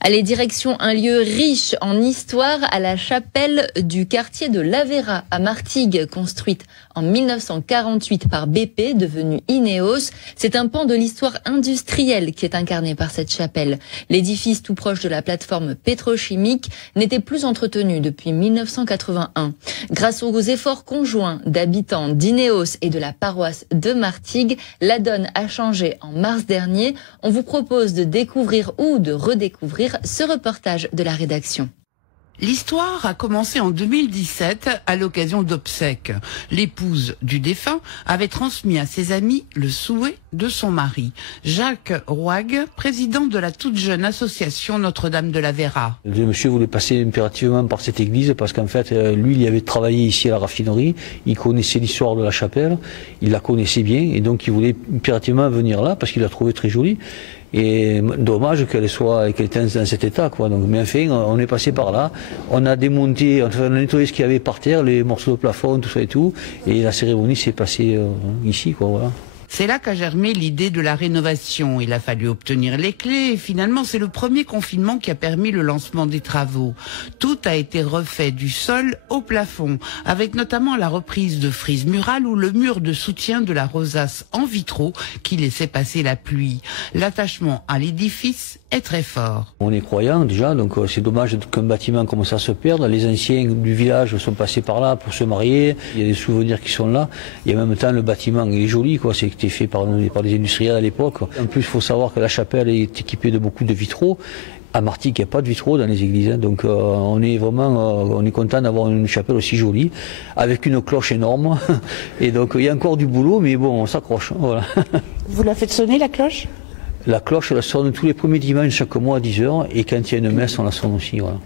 Allez, direction un lieu riche en histoire, à la chapelle du quartier de l'Aveyrat à Martigues, construite en 1948 par BP, devenue Ineos. C'est un pan de l'histoire industrielle qui est incarné par cette chapelle. L'édifice tout proche de la plateforme pétrochimique n'était plus entretenu depuis 1981. Grâce aux efforts conjoints d'habitants d'Ineos et de la paroisse de Martigues, la donne a changé en mars dernier. On vous propose de découvrir ou de redécouvrir ce reportage de la rédaction. L'histoire a commencé en 2017 à l'occasion d'obsèques. L'épouse du défunt avait transmis à ses amis le souhait de son mari. Jacques Rouague, président de la toute jeune association Notre-Dame de l'Aveyrat. Le monsieur voulait passer impérativement par cette église parce qu'en fait, lui, il avait travaillé ici à la raffinerie, il connaissait l'histoire de la chapelle, il la connaissait bien et donc il voulait impérativement venir là parce qu'il la trouvait très jolie. Et dommage qu'elle était dans cet état, quoi. Donc, mais enfin, on est passé par là, on a démonté, on a nettoyé ce qu'il y avait par terre, les morceaux de plafond, tout ça et tout, et la cérémonie s'est passée ici, quoi, voilà. C'est là qu'a germé l'idée de la rénovation. Il a fallu obtenir les clés et finalement c'est le premier confinement qui a permis le lancement des travaux. Tout a été refait du sol au plafond, avec notamment la reprise de frises murales ou le mur de soutien de la rosace en vitraux qui laissait passer la pluie. L'attachement à l'édifice est très fort. On est croyants déjà, donc c'est dommage qu'un bâtiment commence à se perdre. Les anciens du village sont passés par là pour se marier. Il y a des souvenirs qui sont là. Et en même temps, le bâtiment il est joli, quoi. C'est fait par les industriels à l'époque. En plus, il faut savoir que la chapelle est équipée de beaucoup de vitraux. À Martigues, il n'y a pas de vitraux dans les églises, hein. Donc on est content d'avoir une chapelle aussi jolie, avec une cloche énorme. Et donc il y a encore du boulot, mais bon, on s'accroche. Voilà. Vous la faites sonner, la cloche ? La cloche, elle sonne tous les premiers dimanches chaque mois à 10h, et quand il y a une messe, on la sonne aussi. Voilà.